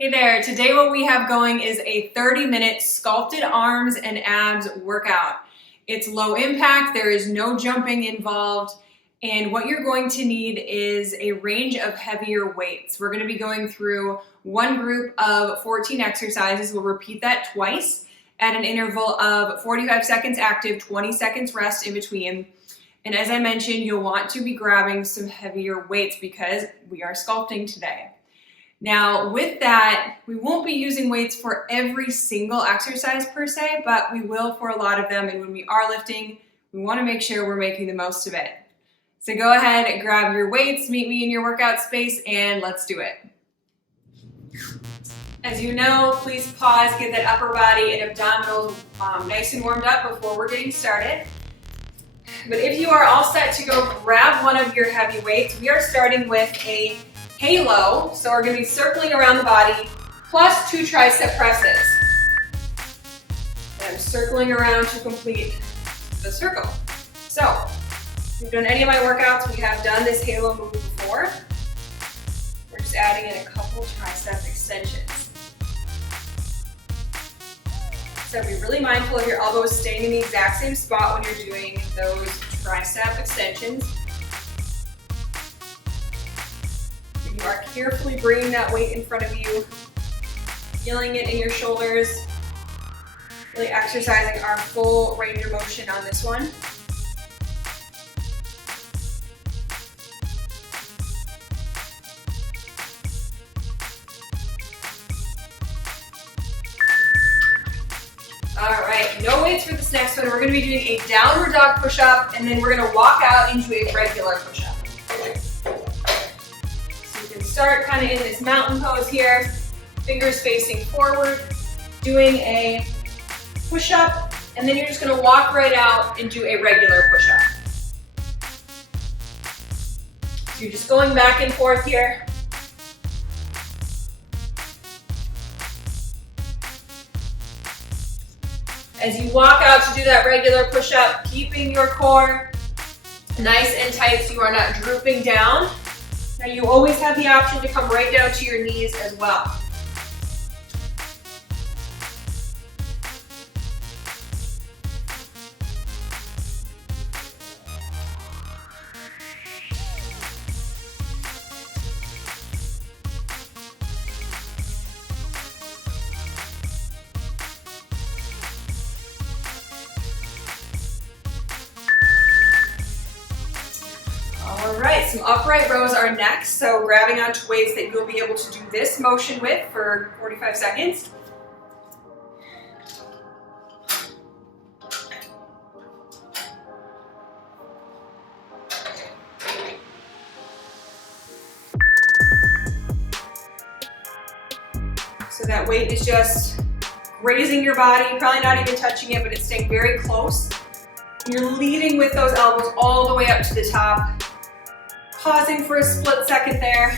Hey there, today what we have going is a 30-minute sculpted arms and abs workout. It's low impact, there is no jumping involved, and what you're going to need is a range of heavier weights. We're going to be going through one group of 14 exercises. We'll repeat that twice at an interval of 45 seconds active, 20 seconds rest in between. And as I mentioned, you'll want to be grabbing some heavier weights because we are sculpting today. Now with that, we won't be using weights for every single exercise per se, but we will for a lot of them. And when we are lifting, we want to make sure we're making the most of it. So go ahead and grab your weights, meet me in your workout space, and let's do it. As you know, please pause, get that upper body and abdominals nice and warmed up before we're getting started. But if you are all set to go, grab one of your heavy weights. We are starting with a halo, so we're going to be circling around the body, plus 2 tricep presses. And I'm circling around to complete the circle. So, if you've done any of my workouts, we have done this halo move before. We're just adding in a couple tricep extensions. So be really mindful of your elbows staying in the exact same spot when you're doing those tricep extensions. You are carefully bringing that weight in front of you, feeling it in your shoulders, really exercising our full range of motion on this one. All right, no weights for this next one. We're going to be doing a downward dog push-up, and then we're going to walk out into a regular push-up. Start kind of in this mountain pose here, fingers facing forward, doing a push-up, and then you're just going to walk right out and do a regular push-up. So you're just going back and forth here. As you walk out to do that regular push-up, keeping your core nice and tight so you are not drooping down. Now you always have the option to come right down to your knees as well. Alright, some upright rows are next, so grabbing onto weights that you'll be able to do this motion with for 45 seconds. So that weight is just grazing your body, probably not even touching it, but it's staying very close. You're leading with those elbows all the way up to the top. Pausing for a split second there.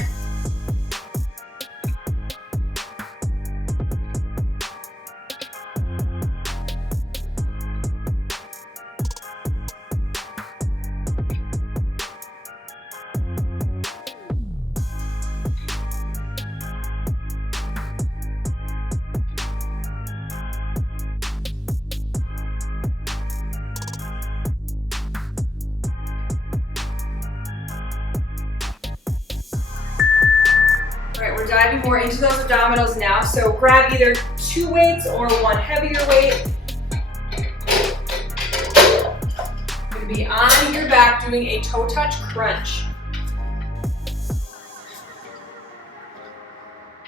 We're diving more into those abdominals now, so grab either 2 weights or 1 heavier weight. You're going to be on your back doing a toe touch crunch.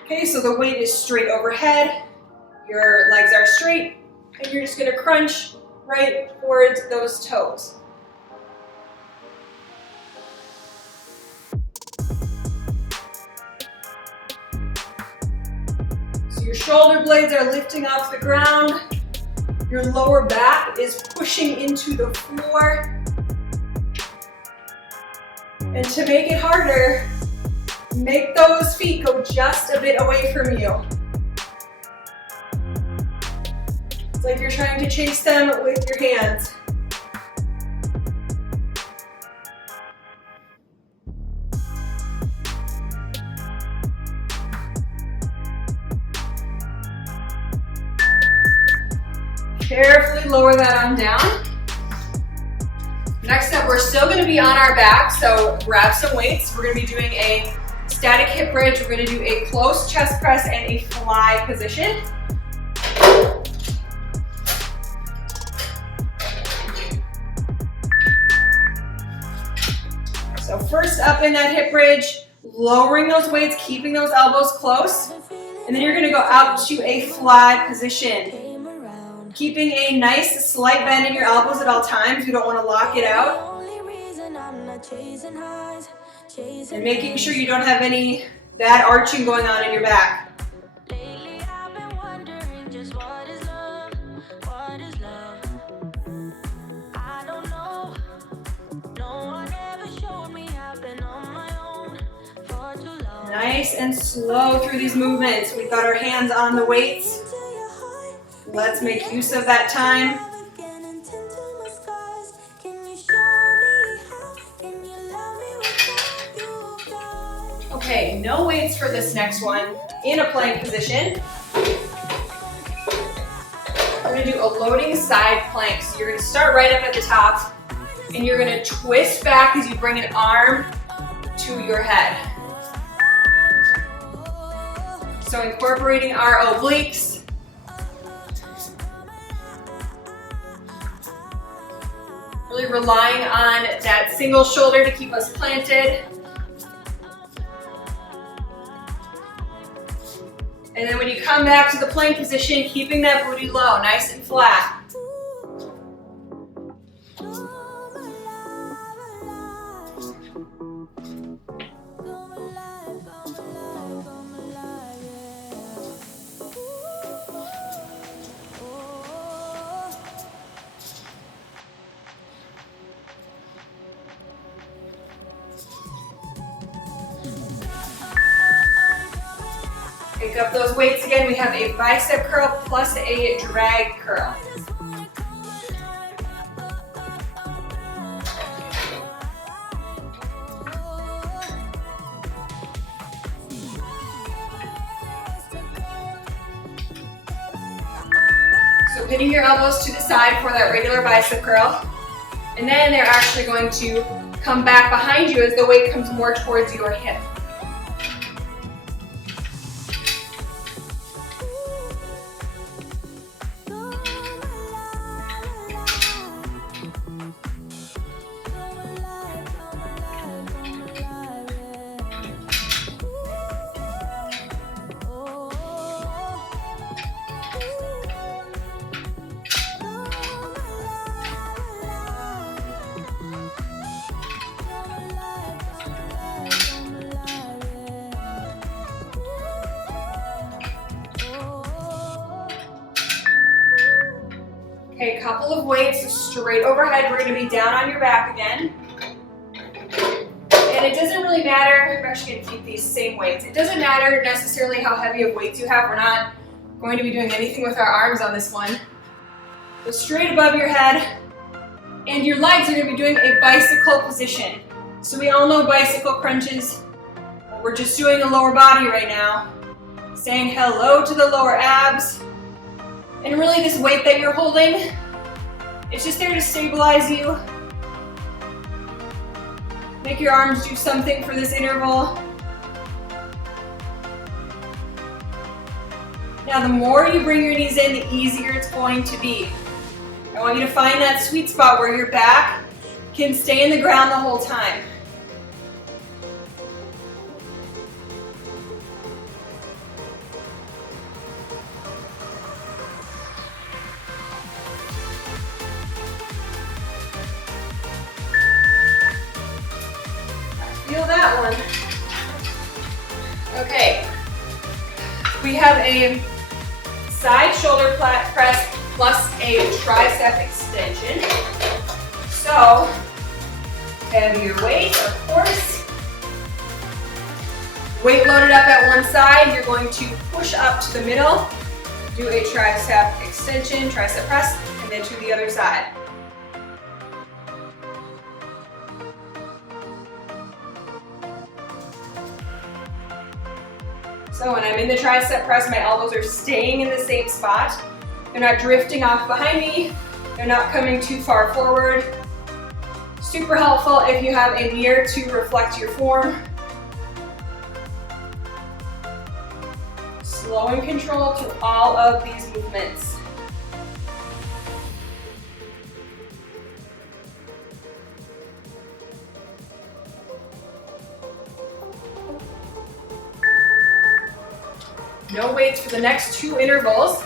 Okay, so the weight is straight overhead, your legs are straight, and you're just going to crunch right towards those toes. Your shoulder blades are lifting off the ground. Your lower back is pushing into the floor. And to make it harder, make those feet go just a bit away from you. It's like you're trying to chase them with your hands. Carefully lower that on down. Next up, we're still gonna be on our back, so grab some weights. We're gonna be doing a static hip bridge. We're gonna do a close chest press and a fly position. So first up in that hip bridge, lowering those weights, keeping those elbows close, and then you're gonna go out to a fly position. Keeping a nice slight bend in your elbows at all times. You don't want to lock it out. And making sure you don't have any bad arching going on in your back. Nice and slow through these movements. We've got our hands on the weights. Let's make use of that time. Okay, no weights for this next one. In a plank position. We're gonna do a loading side plank. So you're gonna start right up at the top and you're gonna twist back as you bring an arm to your head. So incorporating our obliques. Really relying on that single shoulder to keep us planted. And then when you come back to the plank position, keeping that booty low, nice and flat. Pick up those weights again. We have a bicep curl plus a drag curl. So pinning your elbows to the side for that regular bicep curl. And then they're actually going to come back behind you as the weight comes more towards your hip. Okay, a couple of weights straight overhead. We're going to be down on your back again. And it doesn't really matter, I'm actually going to keep these same weights. It doesn't matter necessarily how heavy of weights you have. We're not going to be doing anything with our arms on this one. Go straight above your head. And your legs are going to be doing a bicycle position. So we all know bicycle crunches. We're just doing the lower body right now. Saying hello to the lower abs. And really this weight that you're holding, it's just there to stabilize you. Make your arms do something for this interval. Now the more you bring your knees in, the easier it's going to be. I want you to find that sweet spot where your back can stay in the ground the whole time. Feel that one. Okay. We have a side shoulder press plus a tricep extension. So, heavier weight, of course. Weight loaded up at one side, you're going to push up to the middle, do a tricep extension, tricep press, and then to the other side. So when I'm in the tricep press, my elbows are staying in the same spot. They're not drifting off behind me. They're not coming too far forward. Super helpful if you have a mirror to reflect your form. Slow and controlled through all of these movements. No weights for the next 2 intervals.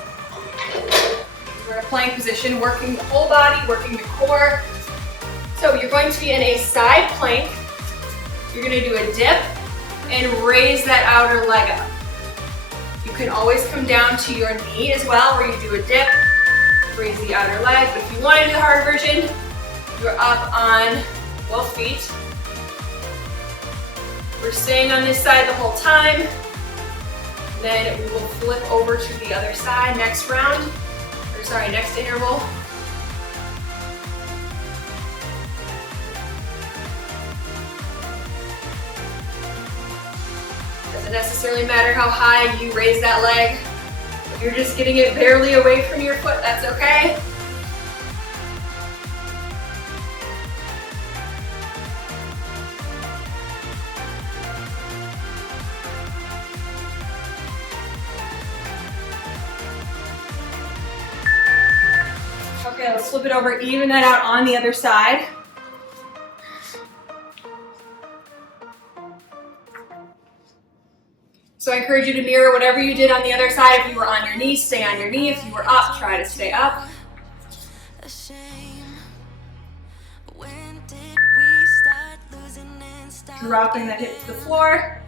We're in a plank position, working the whole body, working the core. So you're going to be in a side plank. You're going to do a dip and raise that outer leg up. You can always come down to your knee as well, where you do a dip, raise the outer leg. But if you want to do the hard version, you're up on both feet. We're staying on this side the whole time. Then we will flip over to the other side next round, or sorry, next interval. Doesn't necessarily matter how high you raise that leg. If you're just getting it barely away from your foot, that's okay. Okay, let's flip it over, even that out on the other side. So I encourage you to mirror whatever you did on the other side. If you were on your knee, stay on your knee. If you were up, try to stay up. Dropping that hip to the floor,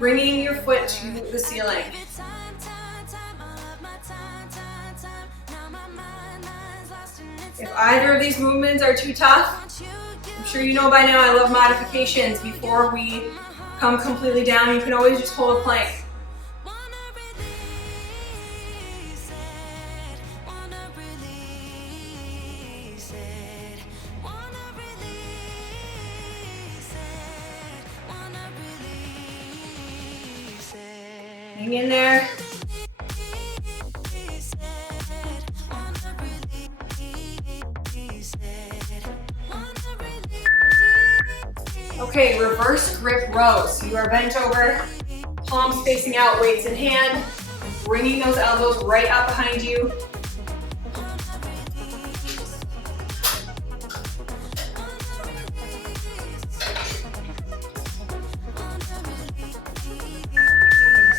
bringing your foot to the ceiling. If either of these movements are too tough, I'm sure you know by now I love modifications. Before we come completely down, you can always just hold a plank. Hang in there. Okay, reverse grip rows. So you are bent over, palms facing out, weights in hand, bringing those elbows right out behind you.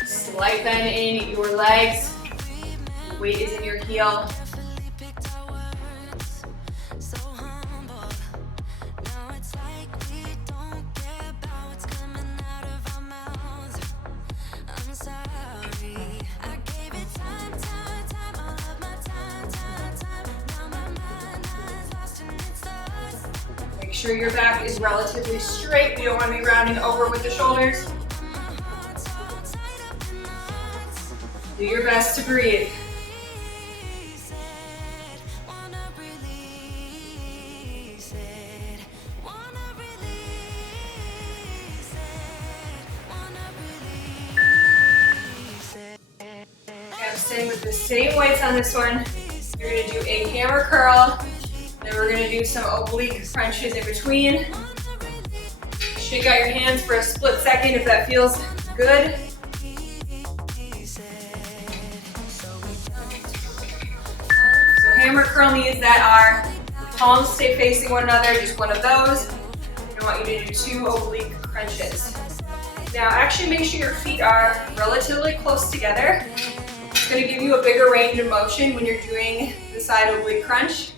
Slight bend in your legs. Weight is in your heel. Make sure your back is relatively straight. You don't want to be rounding over with the shoulders. Do your best to breathe. I'm staying with the same weights on this one. You're going to do a hammer curl. Then we're going to do some oblique crunches in between. Shake out your hands for a split second if that feels good. So hammer curl knees that are palms stay facing one another, just one of those. I want you to do 2 oblique crunches. Now actually make sure your feet are relatively close together. It's going to give you a bigger range of motion when you're doing the side oblique crunch.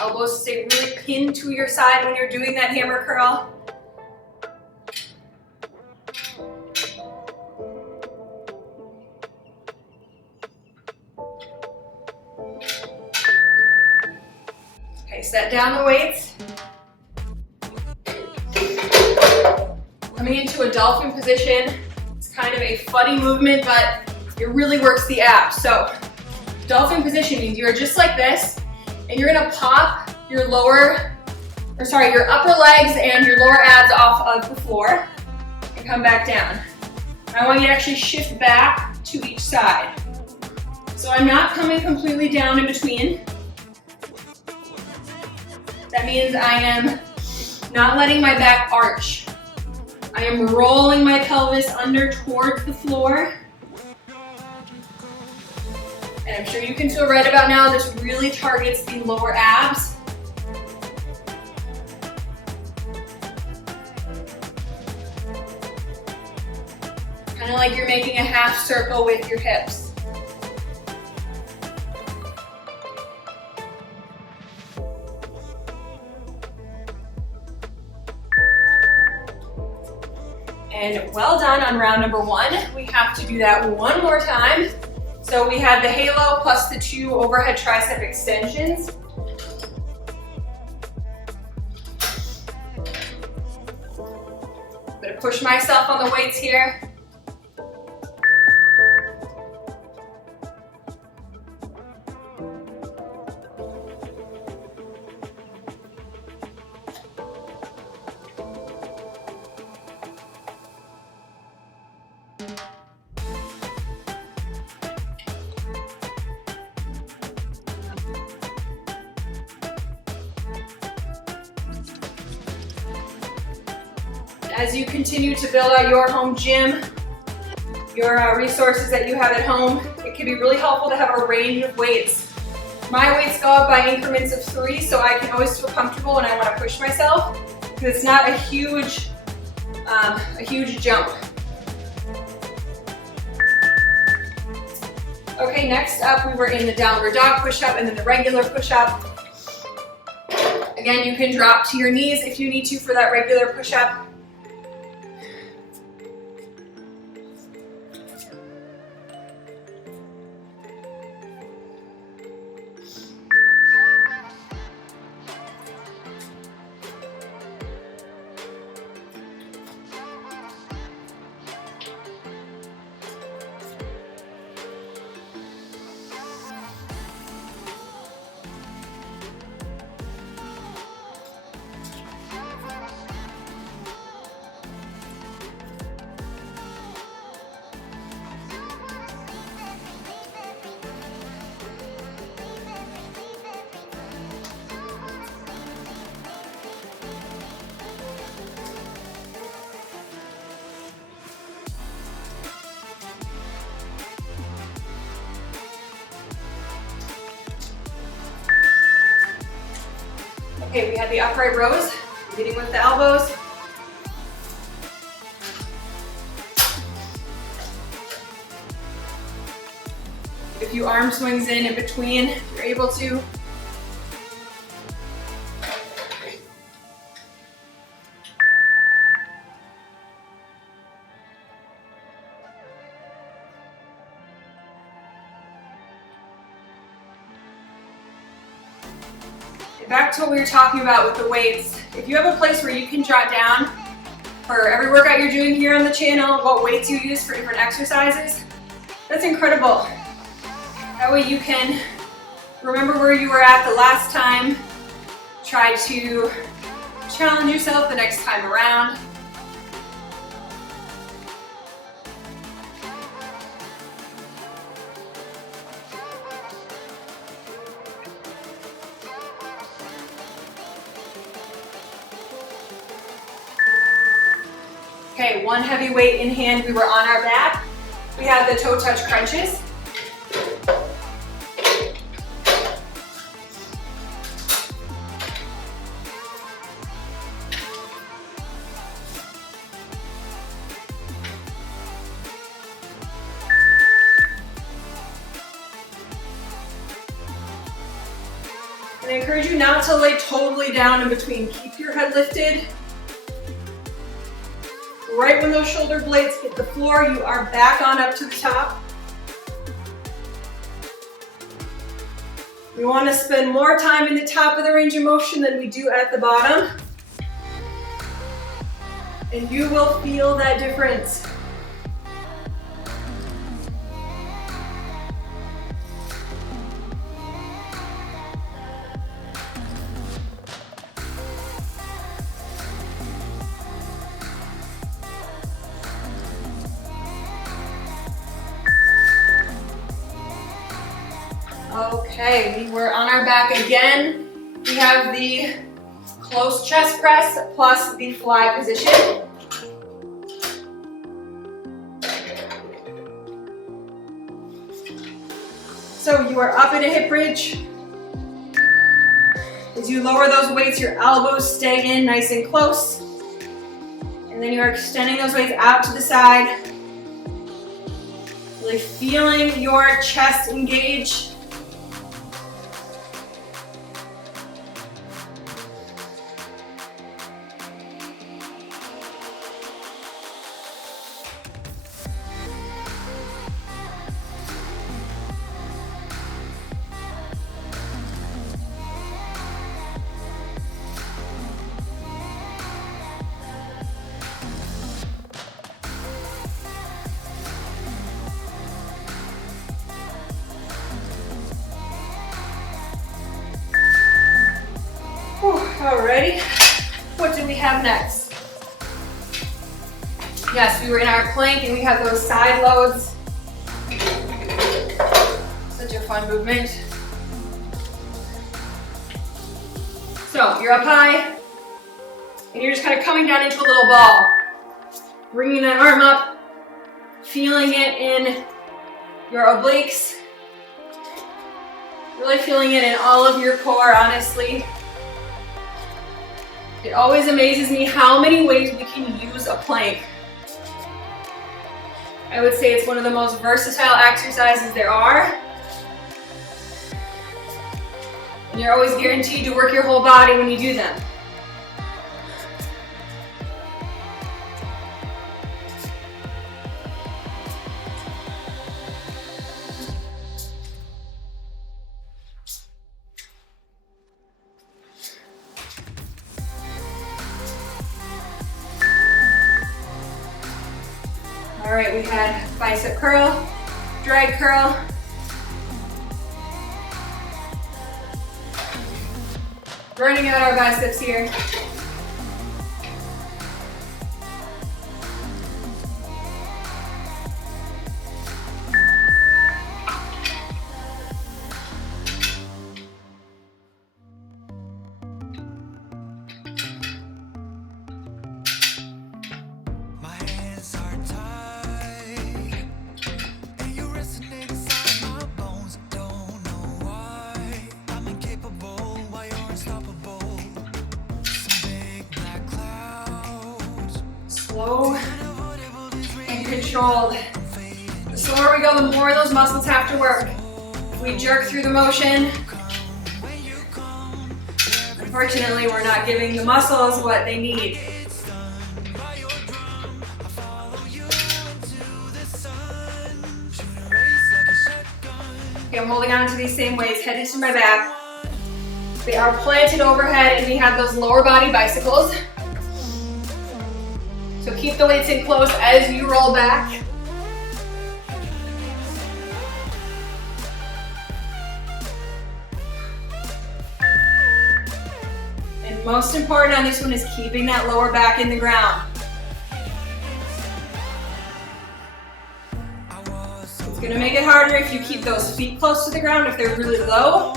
Elbows stay really pinned to your side when you're doing that hammer curl. Okay, set down the weights. Coming into a dolphin position. It's kind of a funny movement, but it really works the abs. So Dolphin position means you're just like this, and you're gonna pop your your upper legs and your lower abs off of the floor and come back down. I want you to actually shift back to each side. So I'm not coming completely down in between. That means I am not letting my back arch. I am rolling my pelvis under towards the floor. And I'm sure you can feel right about now, this really targets the lower abs. Kind of like you're making a half circle with your hips. And well done on round number 1. We have to do that one more time. So we had the halo plus the 2 overhead tricep extensions. I'm gonna push myself on the weights here. As you continue to build out your home gym, your resources that you have at home, it can be really helpful to have a range of weights. My weights go up by increments of 3, so I can always feel comfortable when I want to push myself, because it's not a huge jump. Okay, next up we were in the downward dog push-up and then the regular push-up. Again, you can drop to your knees if you need to for that regular push-up. Okay, we had the upright rows, beginning with the elbows. A few arm swings in between, if you're able to. Back to what we were talking about with the weights. If you have a place where you can jot down for every workout you're doing here on the channel, what weights you use for different exercises, that's incredible. That way you can remember where you were at the last time, try to challenge yourself the next time around. Okay, one heavy weight in hand, we were on our back. We had the toe touch crunches. And I encourage you not to lay totally down in between. Keep your head lifted. Right when those shoulder blades hit the floor, you are back on up to the top. We want to spend more time in the top of the range of motion than we do at the bottom. And you will feel that difference. Okay, we're on our back again. We have the close chest press plus the fly position. So you are up in a hip bridge. As you lower those weights, your elbows stay in nice and close. And then you are extending those weights out to the side. Really feeling your chest engage. Alrighty, what do we have next? Yes, we were in our plank and we have those side loads. Such a fun movement. So you're up high and you're just kind of coming down into a little ball. Bringing that arm up, feeling it in your obliques. Really feeling it in all of your core, honestly. It always amazes me how many ways we can use a plank. I would say it's one of the most versatile exercises there are. And you're always guaranteed to work your whole body when you do them. All right, we had bicep curl, drag curl. Burning out our biceps here. Slow and controlled. The slower we go, the more those muscles have to work. If we jerk through the motion, unfortunately, we're not giving the muscles what they need. Okay, I'm holding on to these same weights, head into my back. They are planted overhead and we have those lower body bicycles. So keep the weights in close as you roll back. And most important on this one is keeping that lower back in the ground. It's gonna make it harder if you keep those feet close to the ground, if they're really low,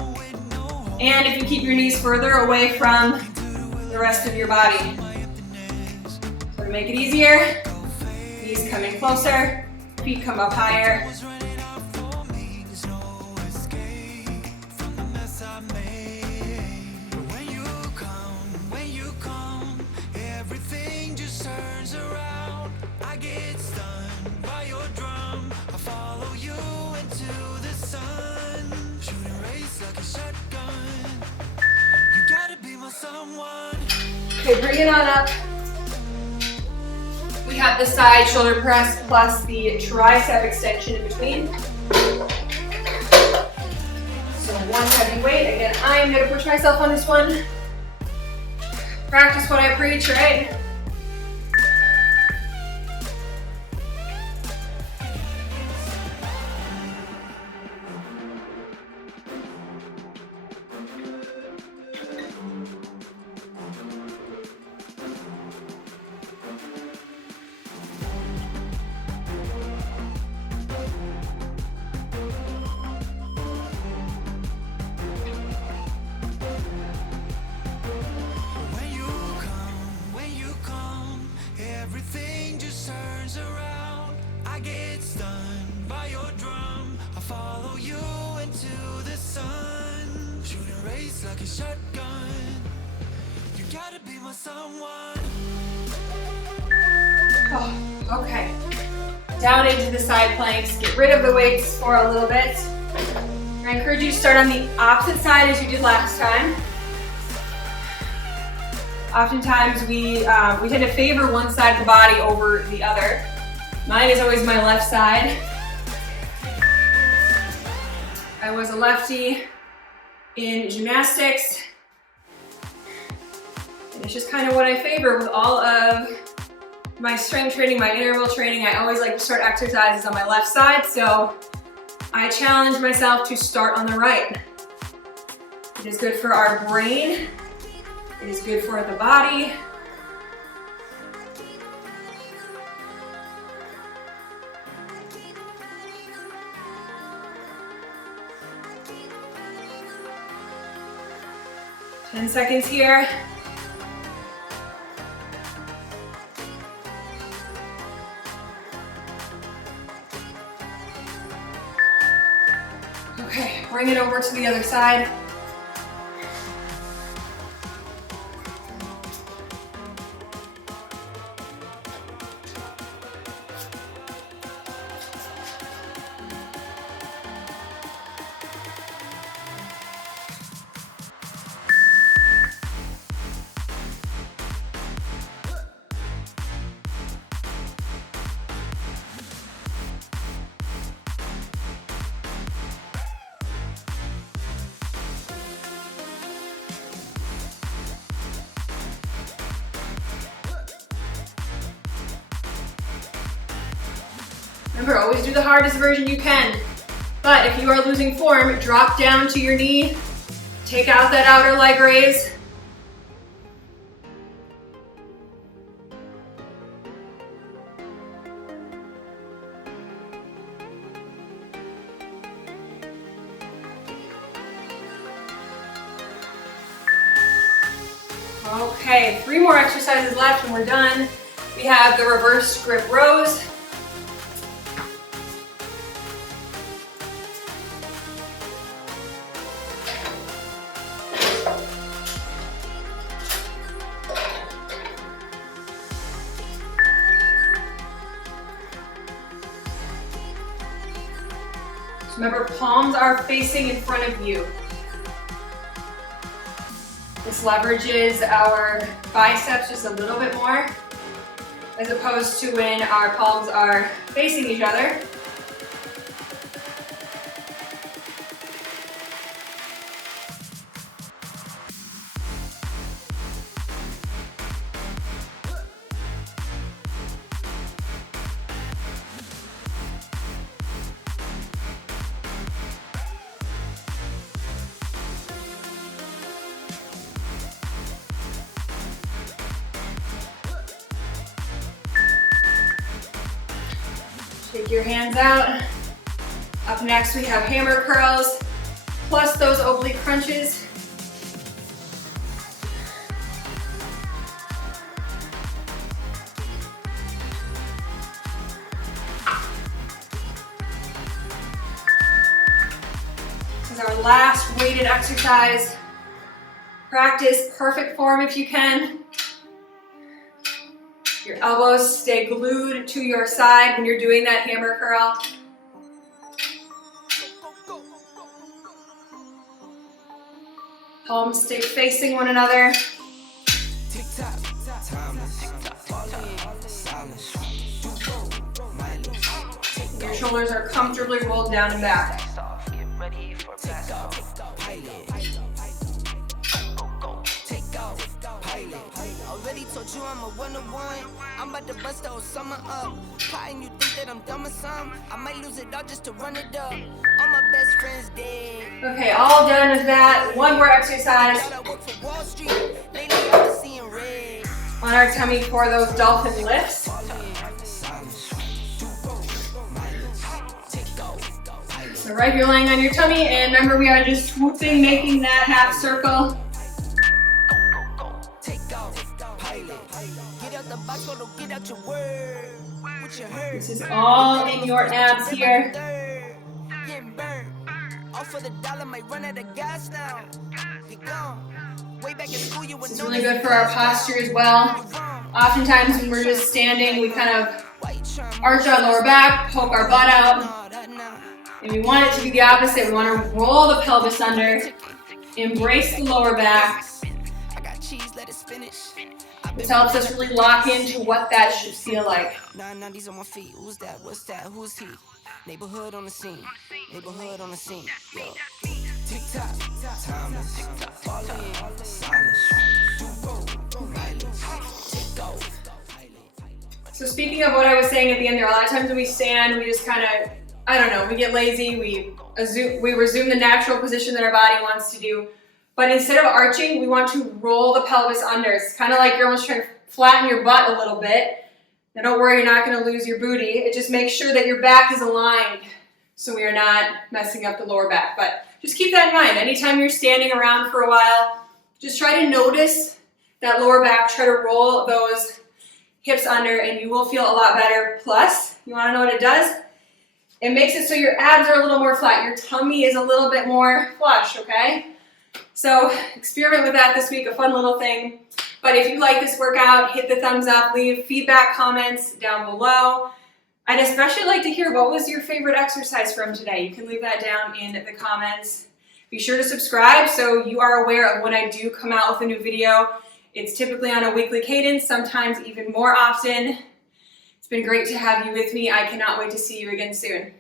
and if you keep your knees further away from the rest of your body. To make it easier, knees come in closer, feet come up higher. Okay, bring it on up. We have the side shoulder press plus the tricep extension in between. So one heavy weight. Again, I am going to push myself on this one. Practice what I preach, right? Oh, okay. Down into the side planks. Get rid of the weights for a little bit. I encourage you to start on the opposite side as you did last time. Oftentimes we tend to favor one side of the body over the other. Mine is always my left side. I was a lefty in gymnastics. And it's just kind of what I favor with all of my strength training, my interval training. I always like to start exercises on my left side, so I challenge myself to start on the right. It is good for our brain. It is good for the body. Ten seconds here. Okay, bring it over to the other side. Remember, always do the hardest version you can. But if you are losing form, drop down to your knee, take out that outer leg raise. Okay, 3 more exercises left and we're done. We have the reverse grip rows. Remember, palms are facing in front of you. This leverages our biceps just a little bit more, as opposed to when our palms are facing each other. Take your hands out. Up next we have hammer curls, plus those oblique crunches. This is our last weighted exercise. Practice perfect form if you can. Your elbows stay glued to your side when you're doing that hammer curl. Palms stay facing one another. Your shoulders are comfortably rolled down and back. Already told you I'm a one-on-one. I'm about to bust the whole summer up. Plotting, you think that I'm dumb or something? I might lose it all just to run it up. All my best friends dead. Okay, all done with that. One more exercise on our tummy for those dolphin lifts. So right, you're laying on your tummy, and remember we are just swooping, making that half circle. This is all in your abs here. for the dollar, might run out of gas now. Get gone. Way back in school, you would This is know really this good for our posture as well. Oftentimes when we're just standing, we kind of arch our lower back, poke our butt out, and we want it to be the opposite. We want to roll the pelvis under, embrace the lower back. This helps us really lock into what that should feel like. Nah, these on my feet. Who's that? What's that? Who's he? Neighborhood on the scene. Neighborhood on the scene. Yo. Tick tock, timeless. Fall in, silence. So speaking of what I was saying at the end there, a lot of times when we stand, we just kind of, I don't know, we get lazy, we resume the natural position that our body wants to do. But instead of arching, we want to roll the pelvis under. It's kind of like you're almost trying to flatten your butt a little bit. Now don't worry, you're not going to lose your booty. It just makes sure that your back is aligned so we are not messing up the lower back. But just keep that in mind. Anytime you're standing around for a while, just try to notice that lower back. Try to roll those hips under and you will feel a lot better. Plus, you want to know what it does? It makes it so your abs are a little more flat. Your tummy is a little bit more flush, okay? So experiment with that this week, a fun little thing. But if you like this workout, hit the thumbs up, leave feedback comments down below. I'd especially like to hear what was your favorite exercise from today. You can leave that down in the comments. Be sure to subscribe so you are aware of when I do come out with a new video. It's typically on a weekly cadence, sometimes even more often. It's been great to have you with me. I cannot wait to see you again soon.